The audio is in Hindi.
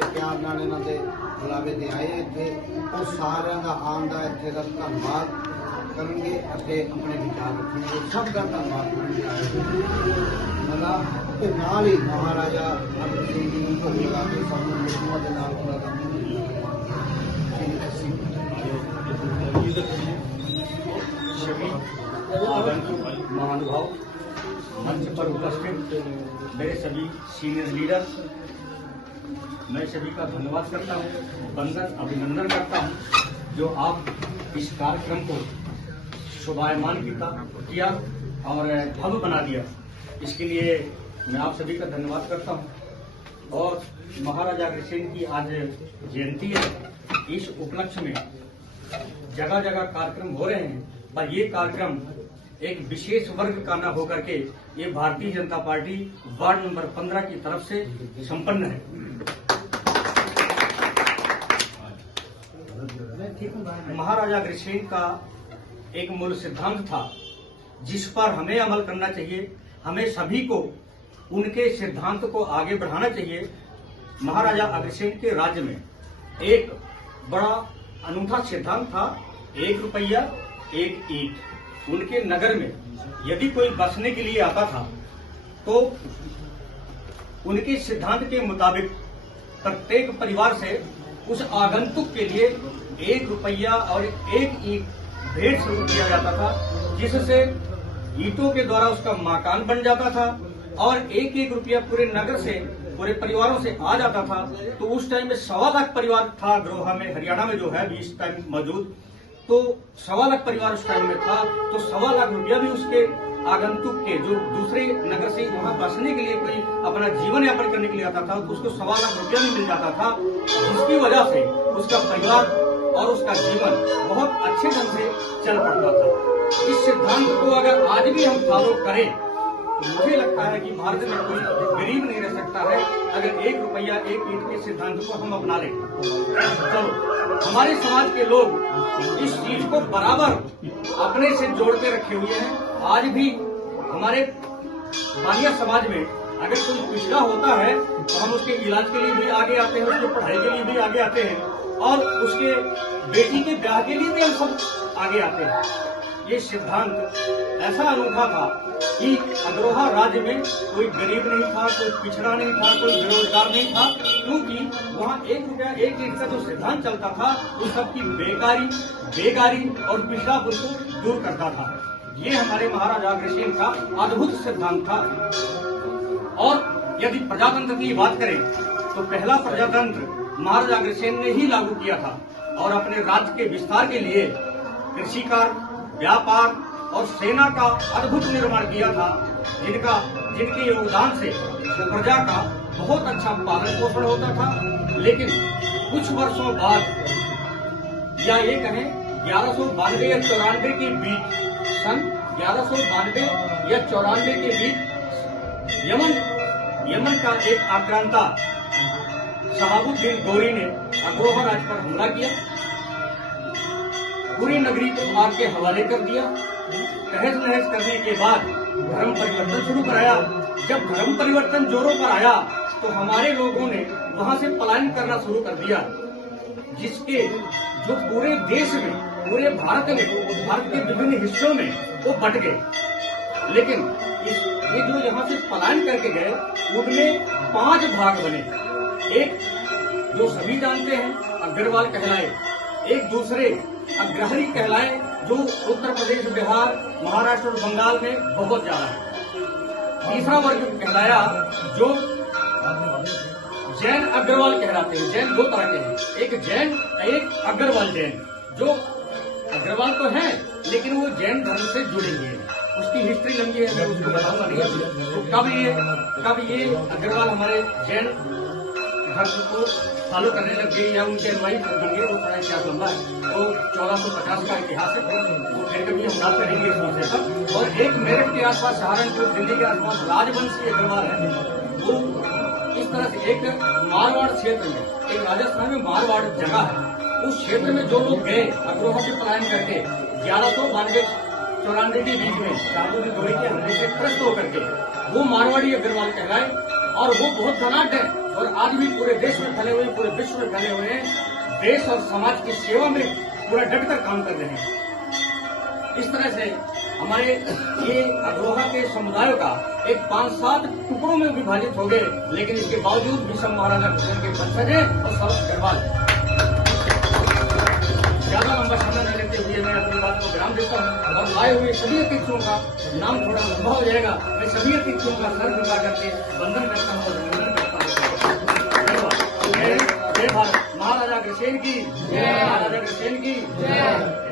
प्यार नाल इन्हां दे बुलावे ते आए इत्थे और सारिਆਂ ਦਾ आउण ਦਾ ਇੱਥੇ ਦਾ ਧੰਨਵਾਦ ਕਰਨਗੇ ਅਤੇ ਆਪਣੇ ਵਿਚਾਰ ਰੱਖਣਗੇ। ਸਭ ਦਾ ਧੰਨਵਾਦ ਕਰਨਗੇ ਆਏ ਹੋਏ मतलब ਤੇ ਨਾਲ ਹੀ ਮਹਾਰਾਜਾ ਅਮਰ ਸਿੰਘ ਜੀ ਨੂੰ ਭੋਗ ਲਗਾ ਕੇ ਸਾਨੂੰ ਲੋਕਾਂ ਦੇ ਨਾਲ ਉਹਨਾਂ ਦਾ महानुभाव मंच पर उपस्थित मेरे सभी सीनियर लीडर, मैं सभी का धन्यवाद करता हूँ, वंदन अभिनंदन करता हूँ जो आप इस कार्यक्रम को शोभायमान किया और भव्य बना दिया। इसके लिए मैं आप सभी का धन्यवाद करता हूँ। और महाराजा अग्रसेन की आज जयंती है, इस उपलक्ष्य में जगह जगह कार्यक्रम हो रहे हैं, पर ये कार्यक्रम एक विशेष वर्ग का न होकर के ये Bharatiya Janata party ward number 15 की तरफ से संपन्न है। महाराजा अग्रसेन का एक मूल सिद्धांत था जिस पर हमें अमल करना चाहिए, हमें सभी को उनके सिद्धांत को आगे बढ़ाना चाहिए। महाराजा अग्रसेन के राज्य में एक बड़ा अनूठा सिद्धांत था, 1 रुपया 1 ईंट। उनके नगर में यदि कोई बसने के लिए आता था तो उनके सिद्धांत के मुताबिक प्रत्येक परिवार से उस आगंतुक के लिए 1 रुपया और 1 ईंट भेंट शुरू किया जाता था, जिससे ईंटों के द्वारा उसका मकान बन जाता था और 1-1 रुपया पूरे नगर से, पूरे परिवारों से आ जाता था। तो उस टाइम में 1.25 लाख परिवार था अग्रोहा में, हरियाणा में जो है अभी इस टाइम मौजूद, तो 1.25 लाख परिवार उस टाइम में था। तो 1.25 लाख रुपया भी उसके आगंतुक के जो दूसरे नगर से वहां बसने के लिए कोई अपना जीवन यापन करने के लिए आता था तो उसको 1.25 लाख रुपया भी मिल जाता था, जिसकी वजह से उसका परिवार और उसका जीवन बहुत अच्छे ढंग से चल पड़ता था। इस सिद्धांत को अगर आज भी हम फॉलो करें तो मुझे लगता है कि भारत में कोई गरीब नहीं रह सकता है अगर 1 रुपया 1 ईंट के सिद्धांत को हम अपना लें। तो हमारे समाज के लोग इस चीज को बराबर अपने से जोड़ के रखे हुए हैं। आज भी हमारे बानिया समाज में अगर कोई पिछड़ा होता है तो हम उसके इलाज के लिए भी आगे आते हैं, उसके पढ़ाई के लिए भी आगे आते हैं और उसके बेटी के ब्याह के लिए भी हम सब आगे आते हैं। ये सिद्धांत ऐसा अनूठा था कि अग्रोहा राज्य में कोई गरीब नहीं था, कोई पिछड़ा नहीं था, कोई बेरोजगार नहीं था, क्योंकि वहाँ 1 रुपया 1 ईंट का जो सिद्धांत चलता था वो सबकी बेगारी और पिछड़ापन को दूर करता था। ये हमारे महाराजा अग्रसेन का अद्भुत सिद्धांत था। और यदि प्रजातंत्र की बात करें तो पहला प्रजातंत्र महाराजा अग्रसेन ने ही लागू किया था और अपने राज्य के विस्तार के लिए कृषि कार्य, व्यापार और सेना का अद्भुत निर्माण किया था, जिनके योगदान से प्रजा का बहुत अच्छा पालन पोषण होता था। लेकिन कुछ वर्षों बाद या ये कहें 1192 या 94 के बीच, सन 1192 या 94 के बीच यमन का एक आक्रांता शहाबुद्दीन गौरी ने अग्रोहा राज्य पर हमला किया, पूरी नगरी को आग के हवाले कर दिया। तहस नहस करने के बाद धर्म परिवर्तन शुरू कराया। जब धर्म परिवर्तन जोरों पर आया तो हमारे लोगों ने वहां से पलायन करना शुरू कर दिया, जिसके जो पूरे देश में, पूरे भारत के विभिन्न हिस्सों में वो बट गए। लेकिन ये जो यहाँ से पलायन करके गए उनमें 5 भाग बने। एक जो सभी जानते हैं अग्रवाल कहलाए, एक दूसरे अग्रहरी कहलाए जो उत्तर प्रदेश, बिहार, महाराष्ट्र और बंगाल में बहुत ज्यादा है। तीसरा वर्ग कहलाया जो जैन अग्रवाल कहलाते हैं। जैन 2 तरह के हैं, एक जैन, एक अग्रवाल जैन। जो अग्रवाल तो है लेकिन वो जैन धर्म से जुड़े हुए हैं, उसकी हिस्ट्री लंबी है, मैं उसको बताऊंगा नहीं। तो कब ये अग्रवाल हमारे जैन धर्म को फॉलो करने लग गए या उनके अनुयायी बन गए, वो थोड़ा इतिहास लंबा है। वो 1450 का इतिहास है, वो फिर कभी हम बात करेंगे इस विषय पर। और एक मेरठ के आसपास, सहारनपुर, दिल्ली के आसपास राजवंशी अग्रवाल है, वो इस तरह से एक मारवाड़ क्षेत्र में, एक राजस्थान में मारवाड़ जगह है, उस क्षेत्र में जो लोग गए अग्रोहा से पलायन करके 1192-94 के बीच में शहाबुद्दीन गौरी के हमले से त्रस्त होकर के, वो मारवाड़ी अग्रवाल कहलाए और वो बहुत धनाढ्य है। और आज भी पूरे देश में फैले हुए, पूरे विश्व में फैले हुए हैं, देश और समाज की सेवा में पूरा डटकर काम कर रहे हैं। इस तरह से हमारे ये अग्रोहा के समुदायों का एक 5-7 टुकड़ों में विभाजित हो गए, लेकिन इसके बावजूद भीष्म महाराजा कृष्ण के वंशज हैं और सब गढ़वाल। ज्यादा लंबा समय न लेते हुए मैं अपनी बात को विराम देता हूँ और आए हुए सभी अतिथियों का नाम थोड़ा लंबा हो जाएगा। मैं सभी अतिथियों का सर झुका करके वंदन करता हूँ और अभिनंदन करता हूँ। जय भारत। महाराजा अग्रसेन की जय। महाराजा अग्रसेन की जय।